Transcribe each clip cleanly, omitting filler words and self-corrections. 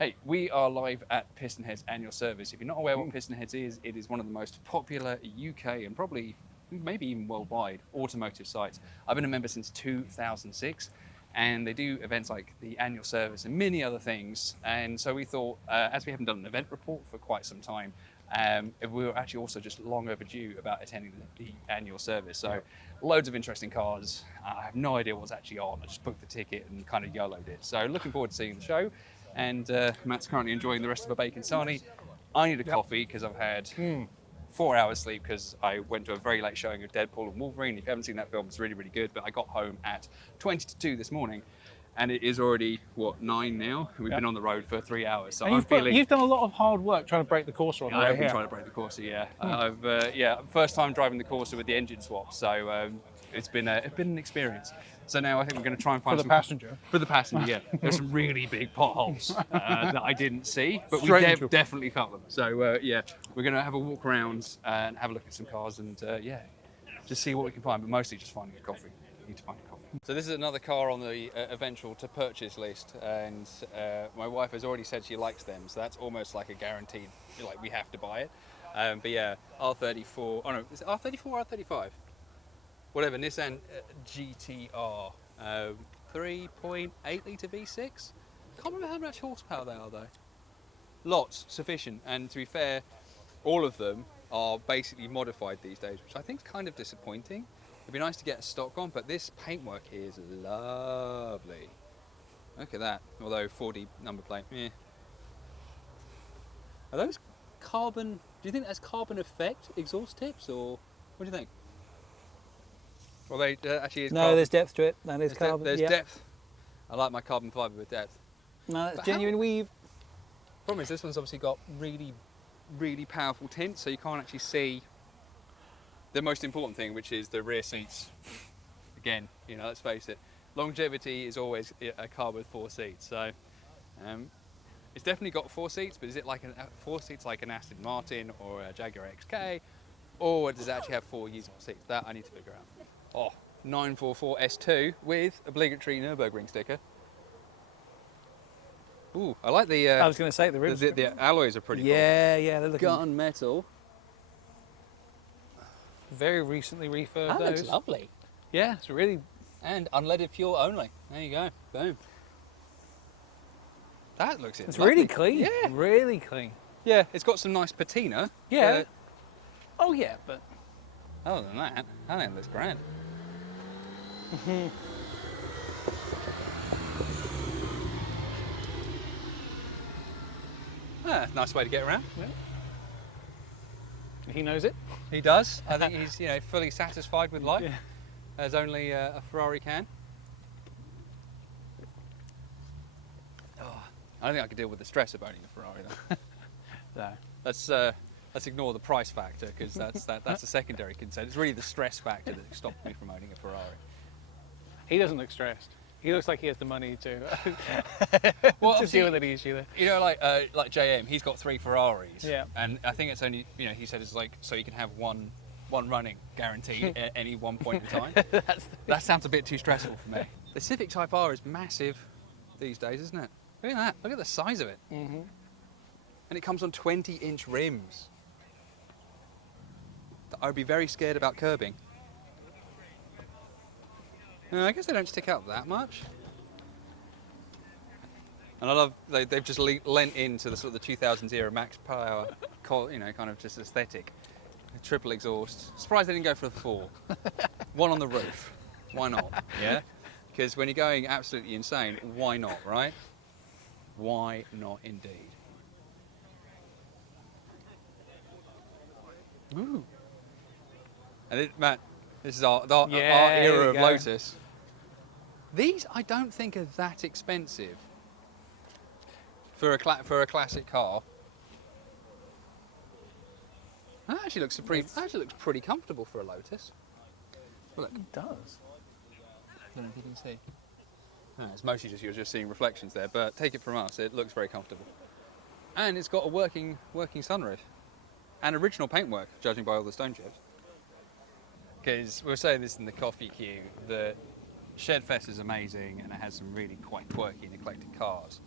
Hey, we are live at Pistonheads annual service. If you're not aware what Pistonheads is, it is one of the most popular UK and probably maybe even worldwide automotive sites. I've been a member since 2006 and they do events like the annual service and many other things. And so we thought, as we haven't done an event report for quite some time, we were actually also just long overdue about attending the annual service. So loads of interesting cars. I have no idea what's actually on. I just booked the ticket and kind of YOLO'd it. So looking forward to seeing the show. And Matt's currently enjoying the rest of a bacon sarnie. I need a coffee because I've had 4 hours sleep because I went to a very late showing of Deadpool and Wolverine. If you haven't seen that film, it's really, really good. But I got home at 20 to 2 this morning. And it is already, what, 9 now? We've been on the road for 3 hours. So You've done a lot of hard work trying to break the Corsa on the way I've been here. trying to break the Corsa, yeah. First time driving the Corsa with the engine swap. So it's been an experience. So now I think we're going to try and find For the passenger. For the passenger, yeah. There's some really big potholes that I didn't see, but we definitely felt them. So we're going to have a walk around and have a look at some cars and just see what we can find. But mostly just finding a coffee. We need to find a coffee. So this is another car on the eventual to purchase list, and my wife has already said she likes them, so that's almost like a guaranteed. Like we have to buy it. But yeah, R34. Oh no, is it R34 or R35? Whatever, Nissan GTR, 3.8 litre V6. Can't remember how much horsepower they are though. Lots, sufficient, and to be fair, all of them are basically modified these days, which I think is kind of disappointing. It'd be nice to get a stock one, but this paintwork here is lovely. Look at that, although 4D number plate, yeah. Are those carbon, do you think that's carbon effect exhaust tips, or what do you think? Well, they actually is. No, carbon. there's depth to it. That is carbon. There's depth. I like my carbon fibre with depth. No, that's genuine weave. Problem is, this one's obviously got really, really powerful tint, so you can't actually see the most important thing, which is the rear seats. Again, let's face it, longevity is always a car with 4 seats. So it's definitely got 4 seats, but is it like 4 seats like an Aston Martin or a Jaguar XK, or does it actually have 4 usable seats? That I need to figure out. Oh, 944 S2 with obligatory Nürburgring sticker. Ooh, I like the. I was going to say the rims. The alloys are pretty cool. Yeah, they're looking Gunmetal. very recently refurbed. That looks lovely. Yeah, it's really. And unleaded fuel only. There you go. Boom. That looks It's lovely. really clean. Yeah. Really clean. Yeah, it's got some nice patina. Yeah. Oh yeah, but other than that, I think it looks grand. Nice way to get around. yeah. He knows it. He does. I think he's fully satisfied with life, Yeah. as only a Ferrari can. Oh, I don't think I could deal with the stress of owning a Ferrari though. No. Let's ignore the price factor because that's a secondary concern. It's really the stress factor that stopped me from owning a Ferrari. He doesn't look stressed. He looks like he has the money to Well, to deal with any issue there. Like JM, he's got 3 Ferraris. Yeah. And I think it's only he said it's like so you can have one running guaranteed at any one point in time. That sounds a bit too stressful for me. The Civic Type R is massive these days, isn't it? Look at that. Look at the size of it. Mm-hmm. And it comes on 20-inch rims. I would be very scared about curbing. I guess they don't stick out that much. And I love they've just lent into the sort of the 2000s era max power, kind of just aesthetic. Triple exhaust. Surprised they didn't go for the 4. One on the roof. Why not? Yeah. Because when you're going absolutely insane, why not, right? Why not, indeed? Ooh. And Matt, this is our era of Lotus. These I don't think are that expensive for a classic car. That actually looks pretty comfortable for a Lotus. Look, It does. I don't know if you can see. No, it's mostly just you're just seeing reflections there, but take it from us, it looks very comfortable. And it's got a working sunroof and original paintwork, judging by all the stone chips. Because we were saying this in the coffee queue, the Shed Fest is amazing and it has some really quite quirky and eclectic cars.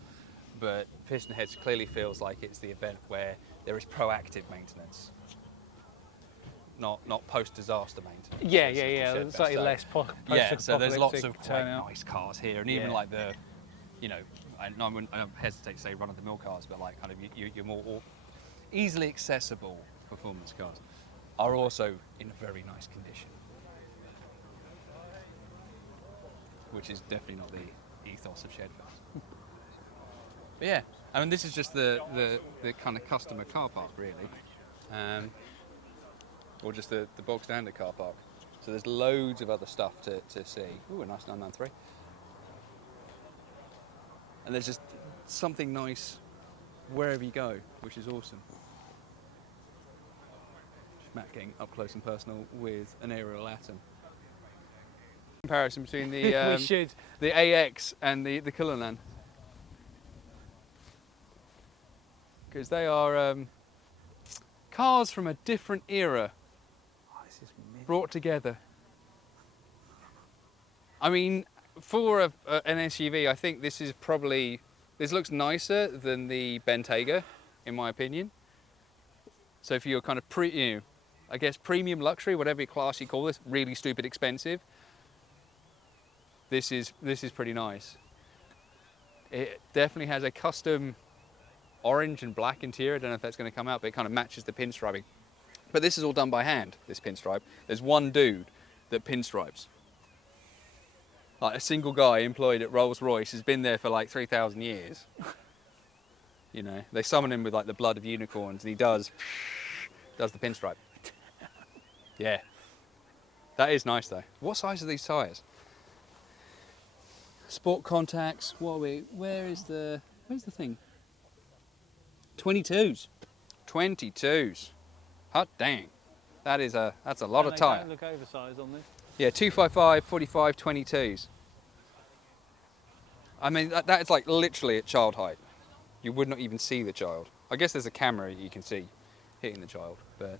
but Pistonheads clearly feels like it's the event where there is proactive maintenance, not post-disaster maintenance. Yeah, as yeah, the yeah. Shed It's slightly Fest. less Yeah, so there's lots of post-apocalyptic like, turnout. nice cars here, and even Yeah. like the, you know, I don't hesitate to say run-of-the-mill cars, but like kind of your more easily accessible performance cars are also in a very nice condition, which is definitely not the ethos of Shed Fest. But yeah, I mean this is just the kind of customer car park really, or just the bog standard car park. So there's loads of other stuff to see. Ooh, a nice 993. And there's just something nice wherever you go, which is awesome. Matt getting up close and personal with an aerial atom. Comparison between the We should. the AX and the Cullinan, because they are cars from a different era Oh, this is brought together. I mean, for an SUV, I think this looks nicer than the Bentayga, in my opinion. So if you're kind of I guess premium luxury, whatever class you call this, really stupid expensive, this is pretty nice. It definitely has a custom orange and black interior. I don't know if that's going to come out, but it kind of matches the pinstriping. But this is all done by hand, this pinstripe. There's one dude that pinstripes. Like a single guy employed at Rolls-Royce has been there for like 3,000 years. You know, they summon him with like the blood of unicorns, and he does the pinstripe. Yeah, that is nice though. What size are these tyres? Sport contacts. What are we? Where's the thing? 22s. 22s. Hot dang. That's a lot of tyre. Don't look oversized on this. Yeah, 255, 45, 22s. I mean, that is like literally at child height. You would not even see the child. I guess there's a camera you can see hitting the child, but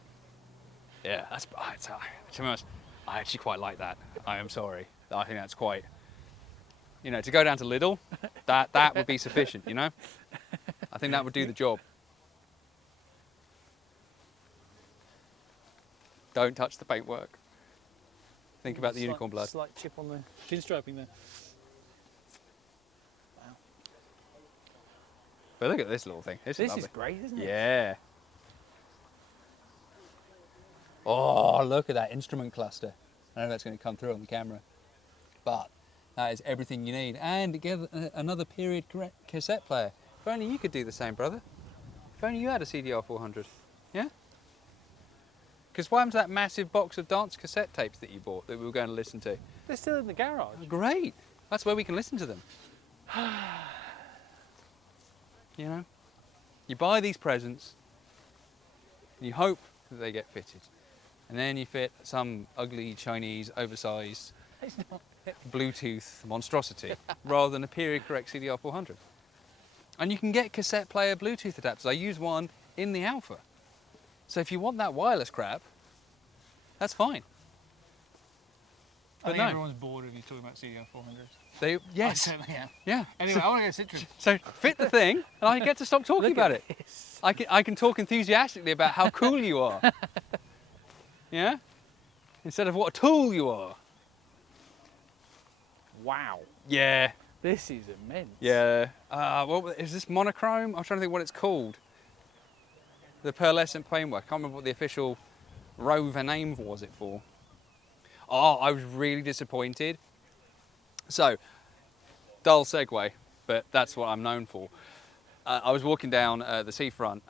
yeah, to be honest, I actually quite like that. I am sorry. I think that's quite, to go down to Lidl, that would be sufficient, I think that would do the job. Don't touch the paintwork. Think about the unicorn blood. Slight chip on the pinstriping there. Wow. But look at this little thing. This is This lovely. is great, isn't it? Yeah. Oh, look at that instrument cluster. I don't know if that's going to come through on the camera, but that is everything you need. And again, another period cassette player. If only you could do the same, brother. If only you had a CDR 400. Yeah? Because what happened to that massive box of dance cassette tapes that you bought that we were going to listen to? They're still in the garage. Great. That's where we can listen to them. You buy these presents, and you hope that they get fitted. And then you fit some ugly Chinese oversized It's not. Bluetooth monstrosity rather than a period correct CDR 400. And you can get cassette player Bluetooth adapters. I use one in the Alpha. So if you want that wireless crap, that's fine. I But think no. everyone's bored of you talking about CDR 400s. Yes. I certainly am. Yeah. Anyway, I want to go Citroen. So fit the thing, and I get to stop talking Look about at it. this. I can talk enthusiastically about how cool you are. Yeah? Instead of what a tool you are. Wow. Yeah. This is immense. Yeah. What is this monochrome? I'm trying to think what it's called. The pearlescent paintwork. I can't remember what the official Rover name was it for. Oh, I was really disappointed. So, dull segue, but that's what I'm known for. I was walking down the seafront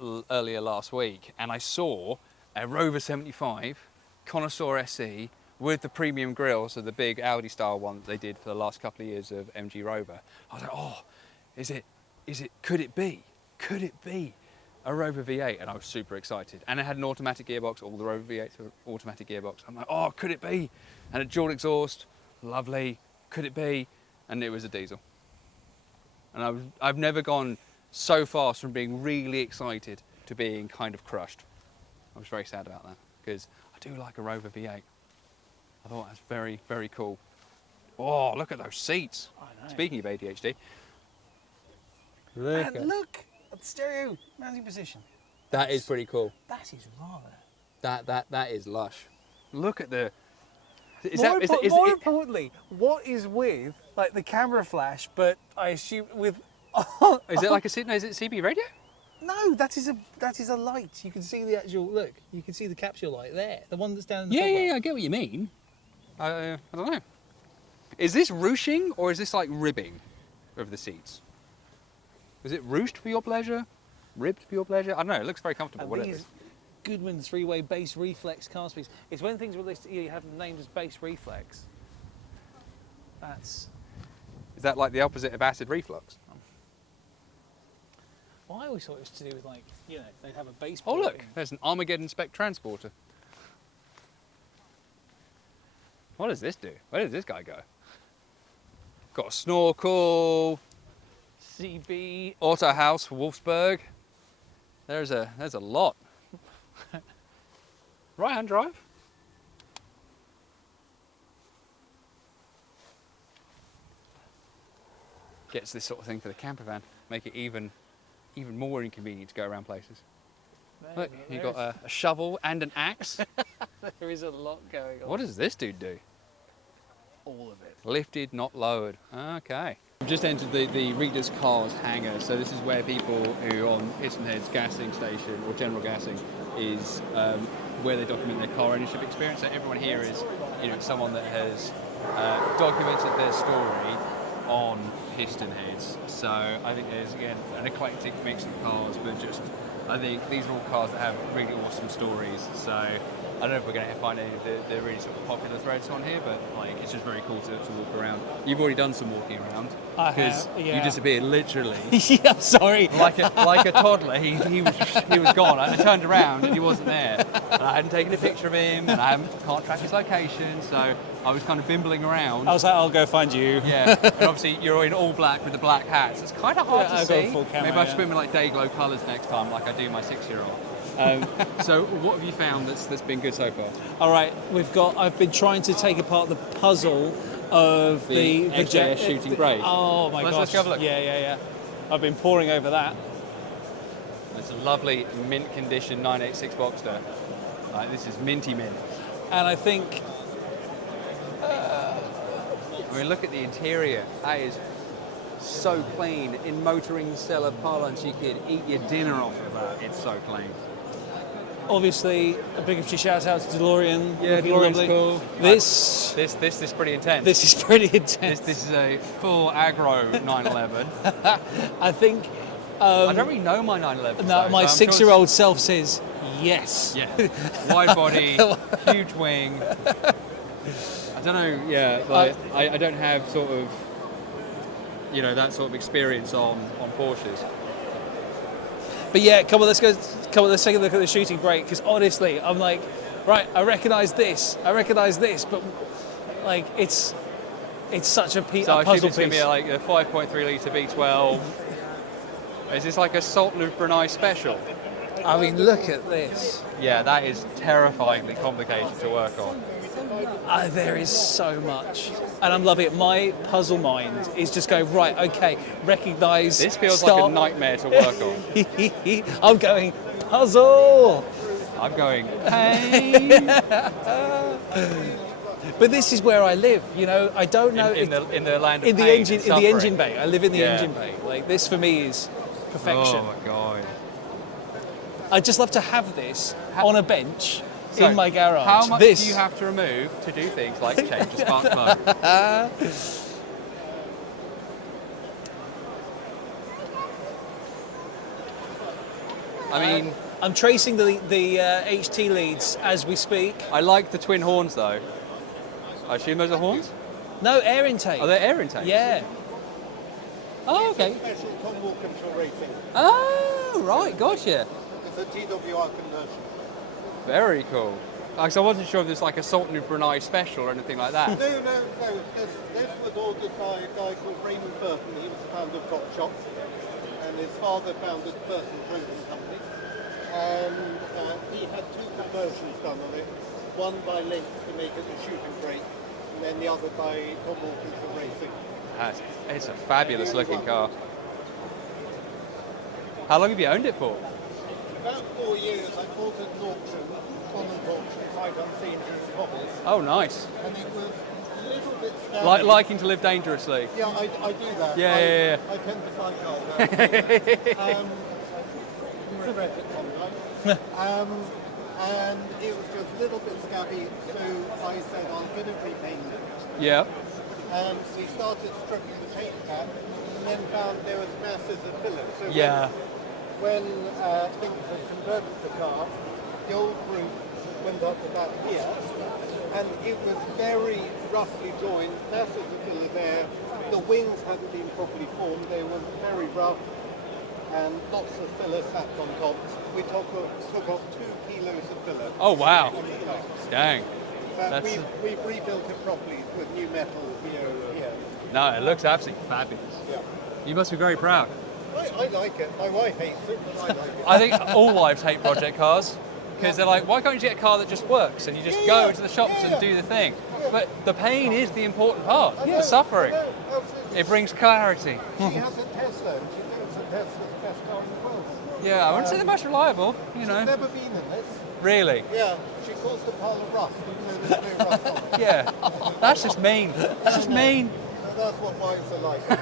earlier last week, and I saw a Rover 75 Connoisseur SE with the premium grille, so the big Audi style one that they did for the last couple of years of MG Rover. I was like, oh, could it be a Rover V8? And I was super excited. And it had an automatic gearbox. All the Rover V8s were automatic gearbox. I'm like, oh, could it be? And a dual exhaust, lovely. Could it be? And it was a diesel. And I've never gone so fast from being really excited to being kind of crushed. I was very sad about that because I do like a Rover V8. I thought that's very, very cool. Oh, look at those seats. I know. Speaking of ADHD, And look at the stereo mounting position. That is pretty cool. That is rather. That is lush. Look at the. More importantly, what is with like the camera flash? But I assume with. Is it like a no, is it CB radio? No, that is a light. You can see the actual look. You can see the capsule light there, the one that's down in the top Yeah. I get what you mean. I don't know. Is this ruching or is this like ribbing of the seats? Is it ruched for your pleasure? Ribbed for your pleasure? I don't know. It looks very comfortable. And Whatever. these Goodman three-way bass reflex car speakers. It's when things were listed, you have them named as bass reflex. That's. Is that like the opposite of acid reflux? Well, I always thought it was to do with like, you know, they'd have a bass. Oh port look, in. there's an Armageddon spec transporter. What does this do? Where did this guy go? Got a snorkel. CB. Auto house, Wolfsburg. There's a lot. Right-hand drive. Gets this sort of thing for the camper van. Make it even more inconvenient to go around places. Look, you've got a shovel and an axe. There is a lot going on. What does this dude do? All of it. Lifted, not lowered. Okay. We've just entered the Reader's Cars hangar. So this is where people who are on Pistonheads gassing station or general gassing is where they document their car ownership experience. So everyone here is, you know, someone that has documented their story on Pistonheads. So I think there's again an eclectic mix of cars, but just I think these are all cars that have really awesome stories. So I don't know if we're going to find any of the really sort of popular threads on here, but like it's just very cool to walk around. You've already done some walking around because you disappeared literally. Yeah, I'm sorry. Like a toddler, he was gone. I turned around and he wasn't there, and I hadn't taken a picture of him, and I can't track his location, so I was kind of bimbling around. I was like, I'll go find you. Yeah, and obviously you're in all black with the black hats. It's kind of hard to I've see. got full camo, Maybe I should put them in like day glow colours next time, like I do my 6-year-old. So what have you found that's been good so far? All right, I've been trying to take apart the puzzle of the XJS shooting brake. Oh my gosh. Let's go have a look. Yeah. I've been poring over that. It's a lovely mint condition 986 Boxster. Like, this is minty mint. And I think I mean, look at the interior. That is so clean. In motoring seller parlance, you could eat your dinner off of that. It's so clean. obviously a big shout out to DeLorean. Yeah, DeLorean's cool. This is pretty intense. This is pretty intense. This is a full aggro 911. I think. I don't really know my 911. No, my 6-year-old self says yes. Yeah. Wide body, huge wing. I don't know. Yeah, like I don't have sort of, you know, that sort of experience on Porsches. But yeah, come on, let's take a look at the shooting brake, because honestly, I'm like, right, I recognise this, but like it's such a puzzle piece. So I assume it's going to be like a 5.3 litre V12. Is this like a Salt Loop Brunei special? I mean, look at this. Yeah, that is terrifyingly complicated to work on. There is so much, and I'm loving it. My puzzle mind is just going, right, okay, recognise. This feels like a nightmare to work on. I'm going puzzle. I'm going pain. But this is where I live, you know. I don't know in the land of in the pain engine and in the suffering. engine bay. I live in the engine bay. Like this for me is perfection. Oh my god! I'd just love to have this on a bench So, in my garage. How much do you have to remove to do things like change the spark plug? I mean, I'm tracing the HT leads as we speak. I like the twin horns though. I assume those are horns? No, air intake. Are they air intakes? Yeah. Oh, okay. Special convoy control racing. Oh, right, gotcha. It's a TWR conversion. Very cool. Like, so I wasn't sure if there's like a Salt Loop Brunei special or anything like that. No. This was ordered by a guy called Raymond Burton. He was the founder of Drop Shop, and his father founded Burton Clothing Company. And he had 2 conversions done of it. One by length to make it a shooting brake, and then the other by convoy control racing. It's a fabulous looking car. How long have you owned it for? About 4 years. I bought it at an auction, on an auction, sight unseen during hobbies, Oh, nice. and it was a little bit scary. Liking to live dangerously. Yeah, I do that. Yeah. I tend to buy cars. You regret it sometimes. And it was just a little bit scabby, so I said I'll get it repainted. Yeah. And we started stripping the paint back, and then found there was masses of fillers. So Yeah. when things had converted the car, the old roof went up about here, and it was very roughly joined, masses of filler there. The wings hadn't been properly formed, they were very rough, and lots of filler sat on top. We took off 2 kilos of filler. Oh, wow. On the top. Dang. But That's- we've rebuilt it properly with new metal here. No, it looks absolutely fabulous. Yeah. You must be very proud. I like it. My wife hates it, but I like it. I think all wives hate project cars because they're like, why can't you get a car that just works and you just go to the shops and do the thing? But the pain is the important part. The suffering. I know, absolutely. It brings clarity. She has a Tesla, and she thinks that Tesla's the best car in the world. Yeah, I wouldn't say the most reliable, you know. She's never been in this. Really? Yeah, she calls the pile of rust, even though there's no rust on it. Yeah. That's just mean. That's just mean. So that's what wives are like. But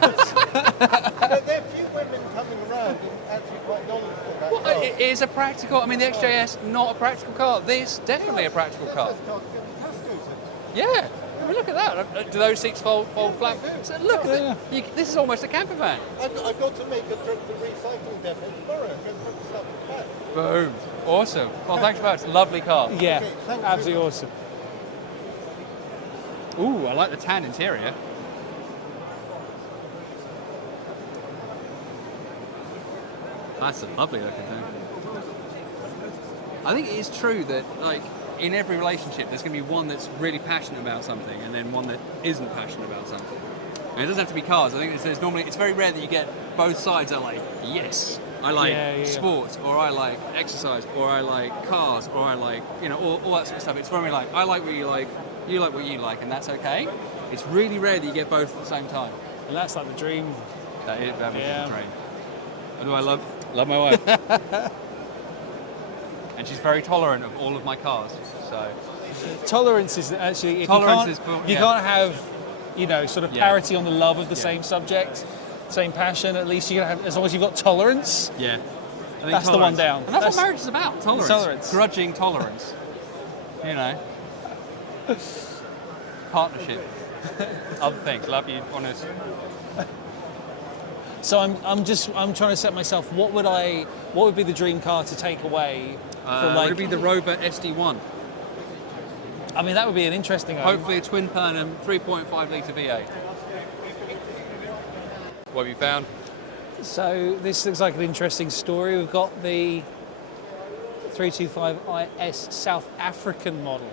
there are few women coming around and actually quite knowledgeable about Well, cars. it is a practical. I mean, the XJS, not a practical car. This, definitely a practical car. Tesla's cars can be Tesco's. Yeah. I mean, look at that. Do those seats fold flat? So look at it. This is almost a camper van. I've got to make a trip to the recycling depot tomorrow and put the stuff back. Boom. Awesome. Well, thanks very much. Lovely car. Yeah, Okay, thank you. absolutely awesome. Ooh, I like the tan interior. That's a lovely looking thing. I think it is true that, like, in every relationship, there's going to be one that's really passionate about something, and then one that isn't passionate about something. And it doesn't have to be cars. I think there's normally it's very rare that you get both sides are like, yes, I like sports, or I like exercise, or I like cars, or I like all that sort of stuff. It's very like I like what you like what you like, and that's okay. It's really rare that you get both at the same time. And that's like the dream. That is a Yeah. dream. What do I love? Love my wife. And she's very tolerant of all of my cars. So Tolerance is actually if Tolerance you can't have sort of Yeah. parity on the love of the Yeah. same subject, same passion. At least you can have, as long as you've got tolerance. yeah, I think That's the one down. And that's That's- what marriage is about. Tolerance. Tolerance. Grudging tolerance. Partnership. Other things. Love you, honest. So I'm trying to set myself. What would be the dream car to take away from Would it be the Rover SD1? I mean, that would be an interesting. Hopefully a twin Pernam 3.5 litre V8. What have you found? So this looks like an interesting story. We've got the 325 IS South African model.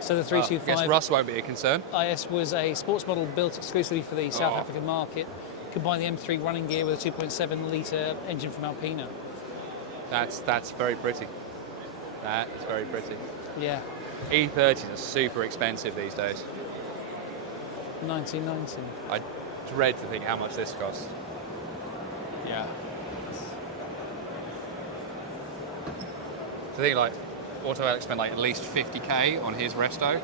So the I guess 325 Russ won't be a concern. IS was a sports model built exclusively for the South African market. Combined the M3 running gear with a 2.7 litre engine from Alpina. That's very pretty. That is very pretty. Yeah, E30s are super expensive these days. 1990. I dread to think how much this costs. Yeah. I think like Auto Alex spent like at least 50k on his resto.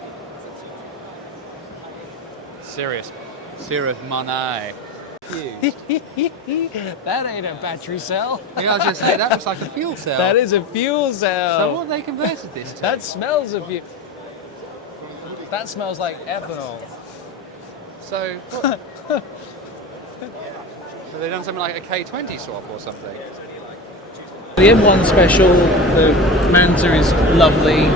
Serious money. That ain't a battery cell. Yeah, I was just saying that looks like a fuel cell. That is a fuel cell. So what have they converted this to? That smells of you. That smells like ethanol. So what? Have they done something like a K20 swap or something? The M1 Special, the Manta is lovely.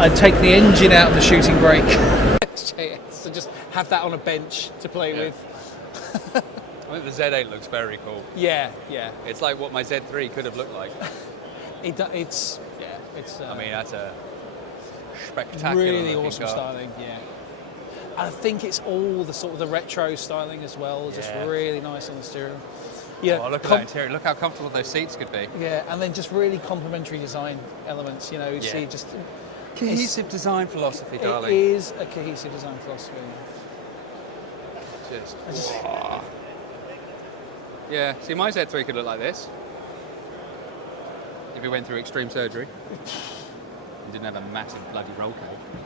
I'd take the engine out of the shooting brake. So just have that on a bench to play with. I think the Z8 looks very cool. Yeah. It's like what my Z3 could have looked like. It's. I mean, that's a spectacular really looking awesome car. styling. Yeah. I think it's all the sort of the retro styling as well. Just Yeah. really nice on the steering. Yeah. Oh, look at that interior. Look how comfortable those seats could be. Yeah, and then just really complementary design elements. You see, just Cohesive design philosophy, it darling. is a cohesive design philosophy. Just. Yeah, see, my Z3 could look like this if it went through extreme surgery. It didn't have a massive bloody roll cage.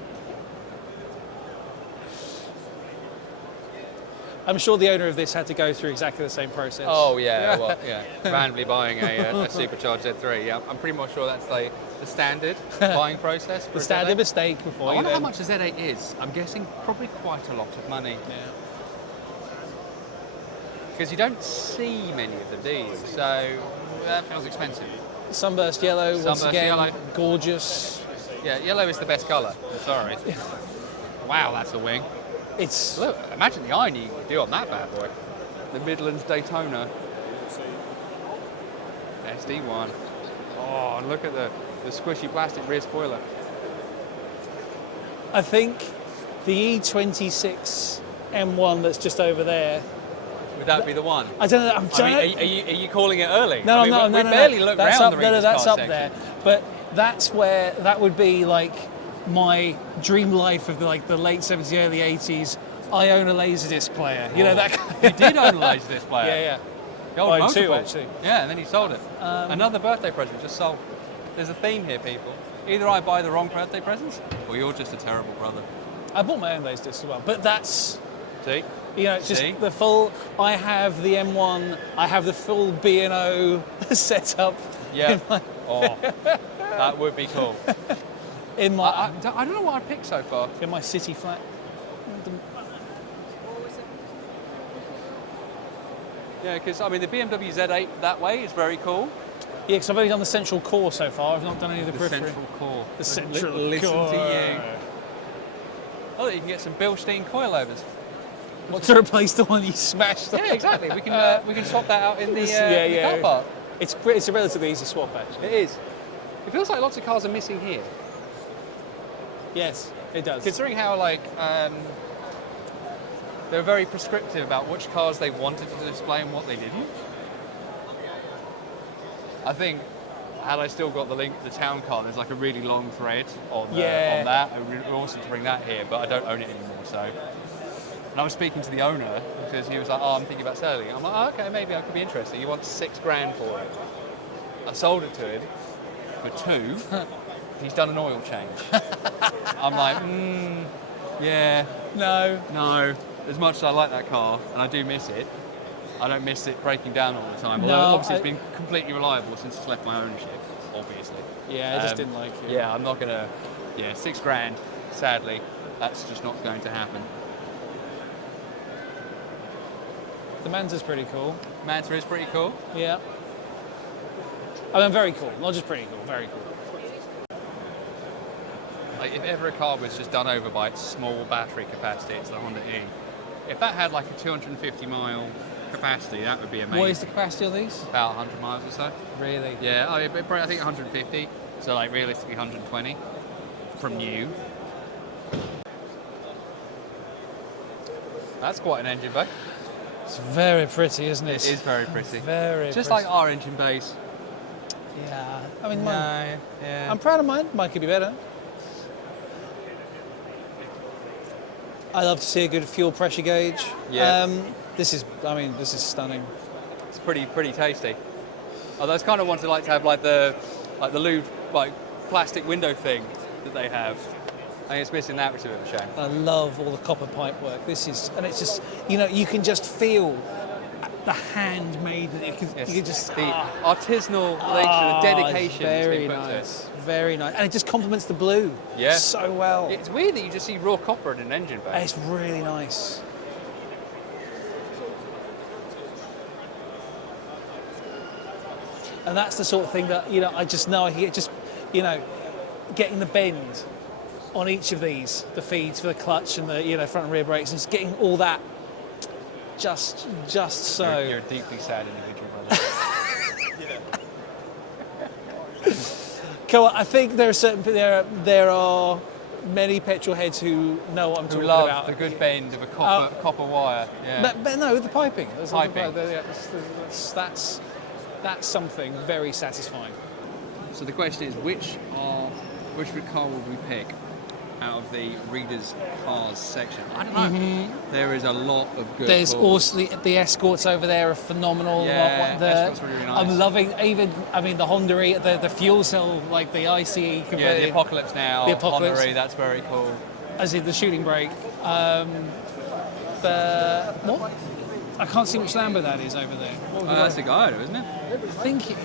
I'm sure the owner of this had to go through exactly the same process. Oh yeah, well, yeah. Randomly buying a supercharged Z3. Yeah, I'm pretty much sure that's the standard buying process. For The a standard Z8. mistake before I you wonder how then... much a Z8 is. I'm guessing probably quite a lot of money. Yeah. Because you don't see many of them, do you? So that feels expensive. Sunburst yellow, once Sunburst again, yellow. gorgeous. Yeah, yellow is the best colour. I'm sorry. Wow, that's a wing. It's Look, imagine the iron you could do on that bad boy. The Midlands Daytona. SD1. Oh, look at the squishy plastic rear spoiler. I think the E26 M1 that's just over there. Would that be the one? I don't know. I'm I trying. mean, are you calling it early? No, I mean, no, we no, no. barely looked That's around up, the no, Readers' that's Card up section. there. But that's where that would be like my dream life of the late 70s, early 80s. I own a Laserdisc player. You know that. You did own a Laserdisc player. Yeah. The old I own two, multiple. actually. Yeah, and then he sold it. Another birthday present just sold. There's a theme here, people. Either I buy the wrong birthday presents, or you're just a terrible brother. I bought my own Laserdisc as well, but that's. See? You know, just See? the full. I have the M1. I have the full B&O setup. Yeah. Oh, that would be cool. In my I don't know what I'd pick so far. in my city flat. Yeah, because I mean the BMW Z8 that way is very cool. Yeah, because I've only done the central core so far. I've not done any of the periphery. Central core. The central Listen core. to you. Oh, you can get some Bilstein coilovers. What, to replace the one you smashed? Yeah, exactly. We can swap that out in the, the car park. It's a relatively easy swap, actually. It is. It feels like lots of cars are missing here. Yes, it does. Considering how they were very prescriptive about which cars they wanted to display and what they didn't. I think had I still got the town car, there's like a really long thread on that. I would awesome to bring that here, but I don't own it anymore. So, and I was speaking to the owner because he was like, "Oh, I'm thinking about selling it." I'm like, "Oh, okay, maybe I could be interested." He wants $6,000 for it. I sold it to him for $2,000. He's done an oil change. I'm like, yeah, no. As much as I like that car, and I do miss it, I don't miss it breaking down all the time. Although obviously it's been completely reliable since it's left my ownership, obviously. Yeah, I just didn't like it. Yeah, I'm not gonna. Yeah, $6,000. Sadly, that's just not going to happen. The Manta's pretty cool. Manta is pretty cool. Yeah. I mean, very cool. Not just pretty cool, very cool. Like, if ever a car was just done over by its small battery capacity, it's the Honda E. If that had like a 250 mile capacity, that would be amazing. What is the capacity on these? About 100 miles or so. Really? Yeah, I think 150. So like realistically 120 from new. That's quite an engine bay. It's very pretty, isn't it? It is very pretty. Very Just pretty. like our engine bays. Yeah. I mean, mine, Yeah. I'm proud of mine. Mine could be better. I love to see a good fuel pressure gauge. Yeah. This is stunning. It's pretty tasty. Although it's kind of wanted to have like the lube plastic window thing that they have. I think it's missing that, which is a bit of a shame. I love all the copper pipe work. It's just, you can just feel the handmade. You can just the artisanal nature, the dedication. It's very that's been put to it. nice, very nice, and it just complements the blue. Yeah. So well. It's weird that you just see raw copper in an engine bay. It's really nice. And that's the sort of thing that I just know. Getting the bend on each of these, the feeds for the clutch and the front and rear brakes, and just getting all that just so. You're a deeply sad individual, brother. Come on, I think there are many petrol heads who know what I'm talking love about. the good bend of a copper wire. Yeah. But no, the piping. Piping. That's something very satisfying. So the question is, which car would we pick? out of the readers' cars section. I don't know. There is a lot of good. There's calls. also the escorts over there are phenomenal. Yeah, escorts are really nice. I'm loving the Honda, the fuel cell, like the ICE converted. Yeah, the Apocalypse now. The Apocalypse. Honda, that's very cool. As in the shooting brake. What? I can't see which Lambo that is over there. That's the Gallardo, isn't it? I think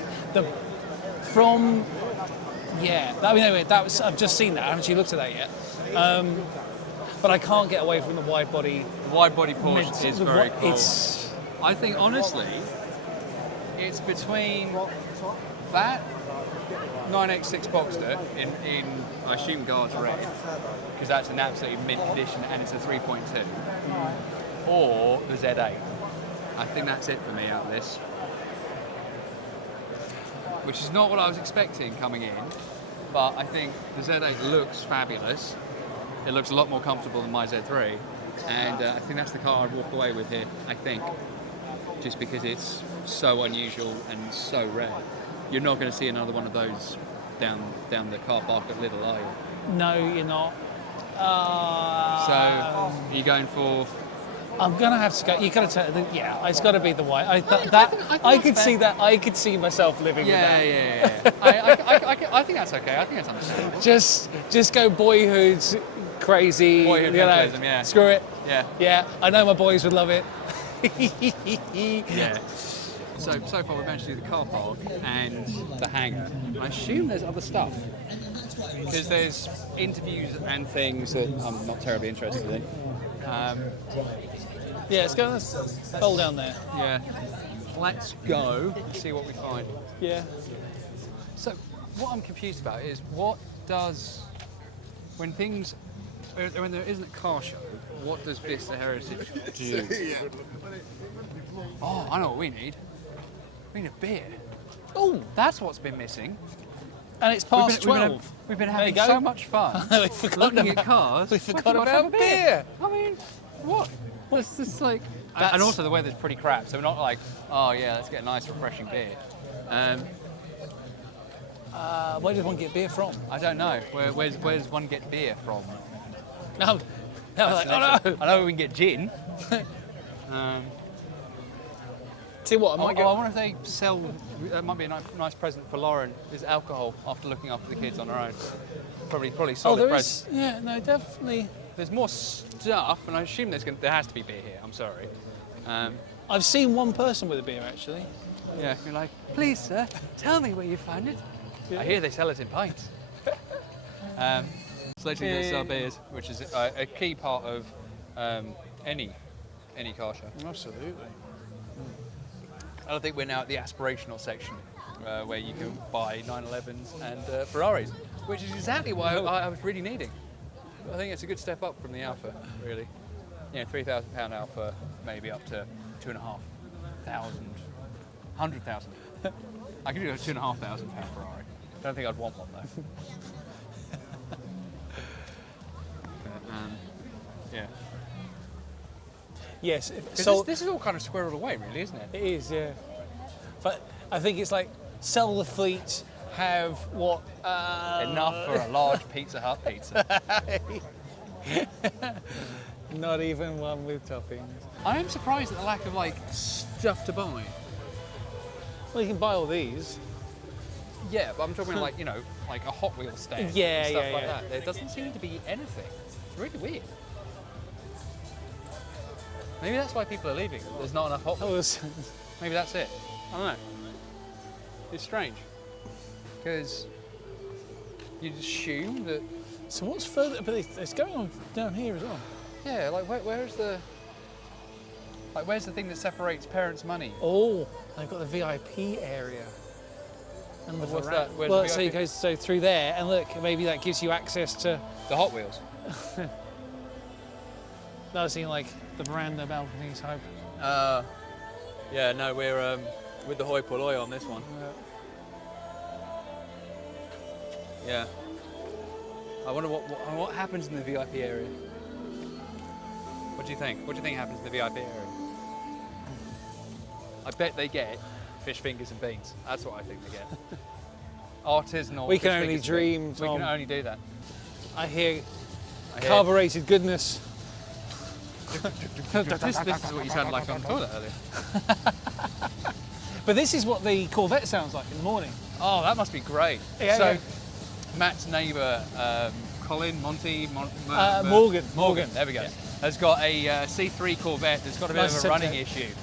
anyway, that was. I've just seen that. I haven't actually looked at that yet. But I can't get away from the wide body. The wide body Porsche is very cool. It's. I think honestly, it's between that 986 Boxster in I assume Guards red, because that's an absolutely mint edition and it's a 3.2, or the Z8. I think that's it for me out of this, which is not what I was expecting coming in, but I think the Z8 looks fabulous. It looks a lot more comfortable than my Z3, and I think that's the car I'd walk away with here, I think, just because it's so unusual and so rare. You're not going to see another one of those down the car park at Lidl, are you? No, you're not. So, are you going for... I'm gonna have to go. You gotta tell. Yeah, it's got to be the white. I could see that. I could see myself living with that. Yeah. I think that's okay. I think that's understandable. Just go boyhood crazy. Boyhood mentalism, yeah. Screw it. Yeah. Yeah, I know my boys would love it. Yeah. So far we've managed to do the car park and the hangar. I assume there's other stuff, because there's interviews and things that I'm not terribly interested in. Yeah, let's roll down there. Yeah. Let's go and see what we find. Yeah. So, what I'm confused about is when there isn't a car show, what does Vista Heritage do? Oh, I know what we need. We need a beer. Oh, That's what's been missing. and it's past 12. We've been There you having go. so much fun We forgot looking about- at cars. we forgot about a beer. I mean, what? It's just like... That's- And also the weather's pretty crap, so we're not like, oh yeah, let's get a nice refreshing beer. Where does one get beer from? I don't know. Where's one get beer from? No, like, oh no. I know we can get gin. See what? I might I go. wonder if they sell. That might be a nice present for Lauren. Is alcohol after looking after the kids on her own. Probably Oh, solid there present. is. Yeah, no, definitely. There's more stuff, and I assume there has to be beer here. I'm sorry. I've seen one person with a beer actually. Yeah, you're like, please, sir, tell me where you find it. I hear they sell it in pints. Selecting the sell beers, which is a key part of any car show. Absolutely. I don't think we're now at the aspirational section where you can buy 911s and Ferraris, which is exactly what I was really needing. I think it's a good step up from the Alpha, really. You know, £3,000 Alpha, maybe up to 2,500, 100,000. I could do a £2,500 Ferrari. I don't think I'd want one though. But, yeah. Yes. So this is all kind of squirreled away, really, isn't it? It is, yeah. But I think it's like sell the fleet, have what? Enough for a large Pizza Hut pizza. Not even one with toppings. I am surprised at the lack of stuff to buy. Well, you can buy all these. Yeah, but I'm talking like like a Hot Wheels stand. Yeah, and stuff yeah, like yeah. that. There doesn't seem to be anything. It's really weird. Maybe that's why people are leaving. There's not enough Hot Wheels. Maybe that's it. I don't know. It's strange. Because you'd assume that... So what's further? But it's going on down here as well. Yeah, like where's the... Like where's the thing that separates parents' money? Oh, they've got the VIP area. And the What's veranda. that? Where's Well, the so you VIP? go through there, and look, maybe that gives you access to. The Hot Wheels. No, I was thinking like the veranda balconies. Hope. Yeah, no, we're with the hoi polloi on this one. Yeah. I wonder what happens in the VIP area. What do you think? What do you think happens in the VIP area? I bet they get fish fingers and beans. That's what I think they get. Artisanal. We can fish only fingers and dream, beans. We Tom. can only do that. I hear carbureted goodness. This is what you sounded like on the toilet earlier. But this is what the Corvette sounds like in the morning. Oh, that must be great. Yeah, so, yeah. Matt's neighbour, Morgan, there we go, has got a C3 Corvette that's got a bit of a running issue.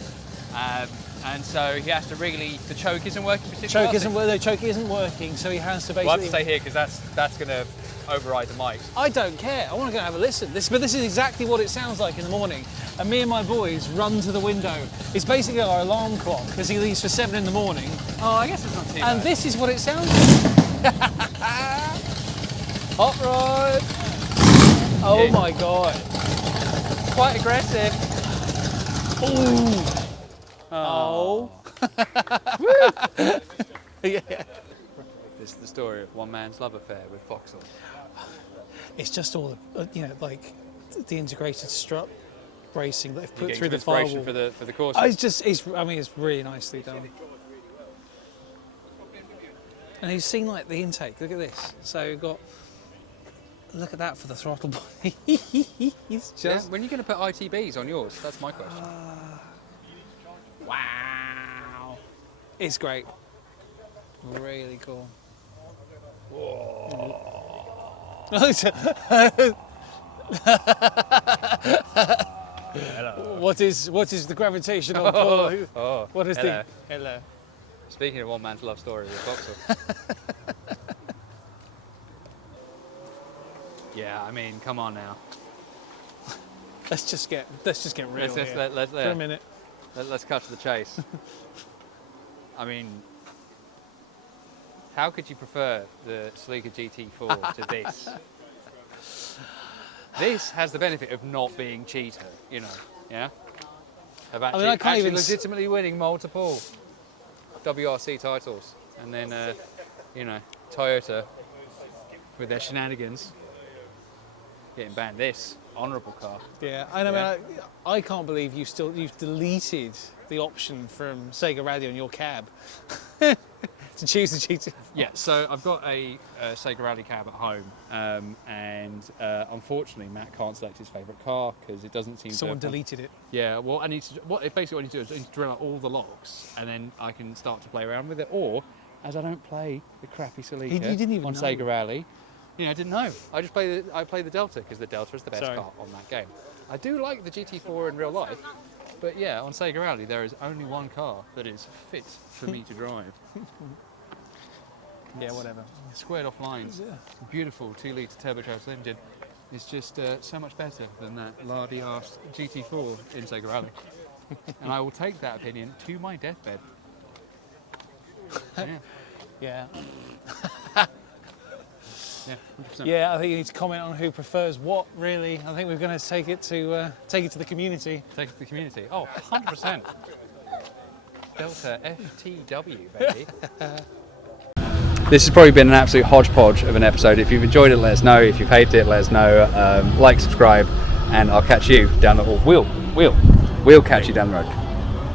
And so he has to really, the choke isn't working particularly The choke isn't working, so he has to basically... We'll have to stay here because that's going to override the mic. I don't care. I want to go and have a listen. But this is exactly what it sounds like in the morning. And me and my boys run to the window. It's basically our alarm clock because he leaves for 7 in the morning. Oh, I guess it's not too bad. And this is what it sounds like. Hot rod! Oh Yeah. my God. Quite aggressive. Ooh. Oh. Yeah. This is the story of one man's love affair with Vauxhall. It's just all, like the integrated strut bracing that they've You put get through the inspiration firewall. for the course. It's really nicely done. And you've seen like the intake. Look at this. So we've got. Look at that for the throttle body. It's just. When are you going to put ITBs on yours? That's my question. Wow. It's great. Really cool. Hello. What is the gravitational pull? What is hello. the hello? Speaking of one man's love story with Vauxhall. Yeah, I mean, come on now. Let's just get real Let's here for a minute. Let's cut to the chase. I mean, how could you prefer the Celica GT4 to this? This has the benefit of not being cheater, yeah? Of actually, legitimately winning multiple WRC titles. And then, Toyota, with their shenanigans, getting banned. This honourable car. Yeah, I know. Yeah. I can't believe you've deleted the option from Sega Radio on your cab to choose the GT. Yeah, so I've got a Sega Rally cab at home, and unfortunately Matt can't select his favourite car because it doesn't seem Someone deleted it. Yeah, well, basically what I need to do is I need to drill out all the locks, and then I can start to play around with it. Or, as I don't play the crappy Celica You didn't even on know. Sega Rally, I didn't know. I just play the Delta because the Delta is the best Sorry. car on that game. I do like the GT4 in real life, but yeah, on Sega Rally there is only one car that is fit for me to drive. Yeah, whatever. Squared off lines. Beautiful 2-litre turbocharged engine. It's just so much better than that lardy ass GT4 in Sega Rally. And I will take that opinion to my deathbed. Yeah. Yeah. Yeah, 100%. Yeah, I think you need to comment on who prefers what. Really, I think we're going to take it to the community. Take it to the community. Oh, 100%. Delta FTW, baby. This has probably been an absolute hodgepodge of an episode. If you've enjoyed it, let us know. If you've hated it, let us know. Like, subscribe, and I'll catch you down the... We'll catch you down the road.